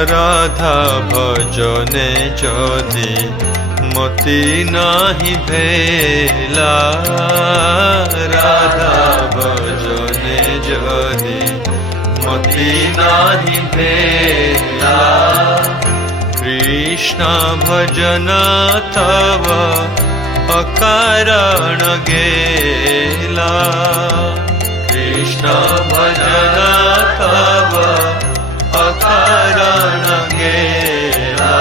राधा भजने जदि मति नाही भेला, राधा भजने जदि मति नाही भेला, कृष्ण भजन तव अकारण गेला, कृष्ण भजन तव अकारण गेला,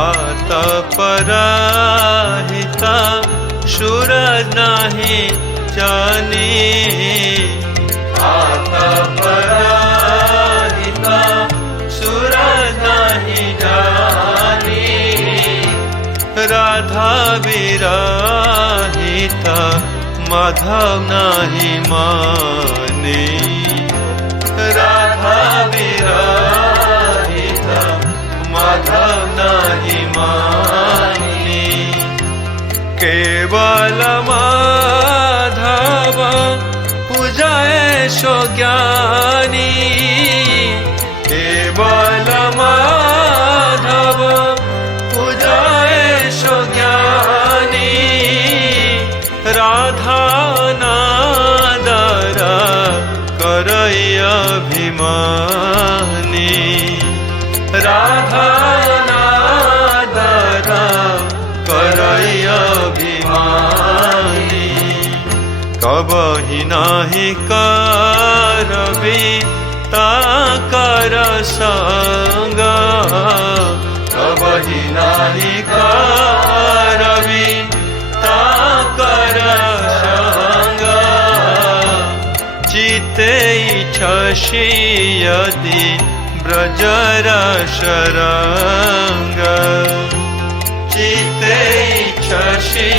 आतपराहिता शूर नाही जानी, आतपराहिता शूर नाही जानी, राधा विरहिता माधव नाही मानी, राधा विरहिता माधव नाही मानी, केवल माधव पूजाए सो ज्ञानी, केवल माधव पूजाए सो ज्ञानी, राधा नादर करई अभिमानी, राधा नादर करई अभिमानी, कबहि नाही करबी ताकर संग, कबहि नाही करबी ताकर संग, चिते इच्छसि यदि ब्रजरस रंग, चिते इच्छसि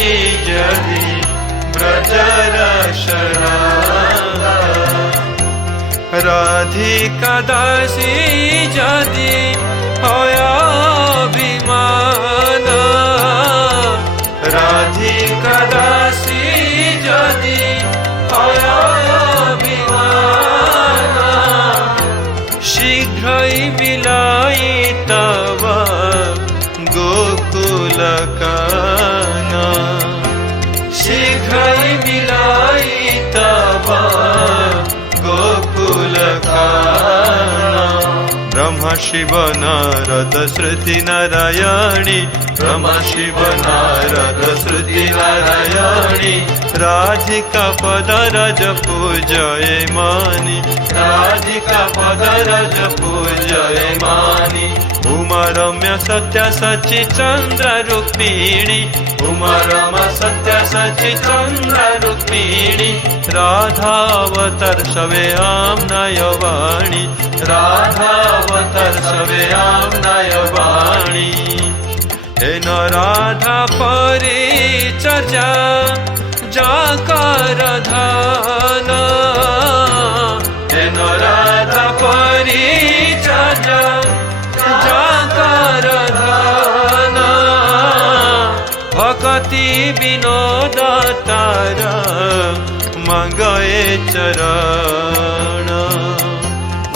यदि ब्रजरस रंग, राधिका दासी यदि होय अभिमान, राधिका दासी यदि होय अभिमान, शीघ्रई मिलाई तव गोकुल काना, शीघ्रई मिलाई तव गोकुल काना, ब्रह्मा शिव नारद श्रुति नारायणी, ब्रह्मा शिव नारद श्रुति नारायणी, राधिका पदरज पूजये मानी, राधिका पदरज पूजये मानी, उमा रम्य सत्य सचि चंद्र रुक्मिणी, उमा रम्य सत्य सचि चंद्र रुक्मिणी, राधावतर सवेयाम नयवाणी, राधावतर सवेयाम नयवाणी, हेन राधा परिचर्या जाकर धन, हेन राधा परिचर्या जाकर धन, भक्ति विनोद तार मंगए चरण,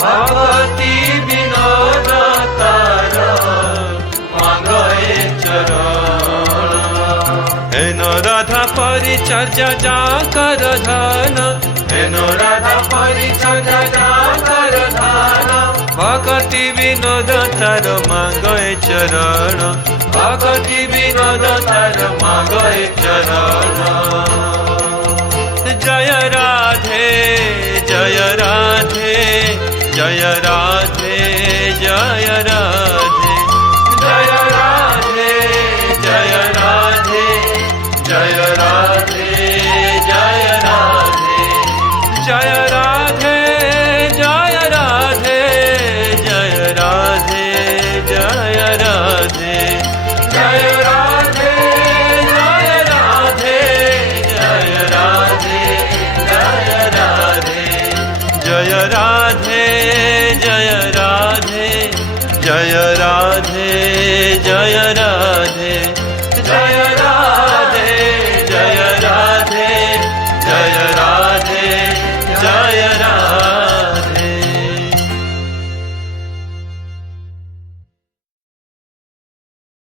भक्ति विनोद तार मंगए चरण, हेन राधा परिचर्या जाकर धन, हेन राधा परिचर्या जाकर धन, भक्ति विनोद तार मंगए चरण, भक्ति विनोद तार मंगए चरण, जय राधे जय राधे जय राधे जय राधे, जय राधे जय राधे जय राधे जय राधे, जय राधे जय राधे जय राधे जय राधे, जय राधे जय राधे जय राधे जय राधे, जय राधे जय राधे जय राधे जय राधे, जय राधे जय राधे जय राधे जय राधे।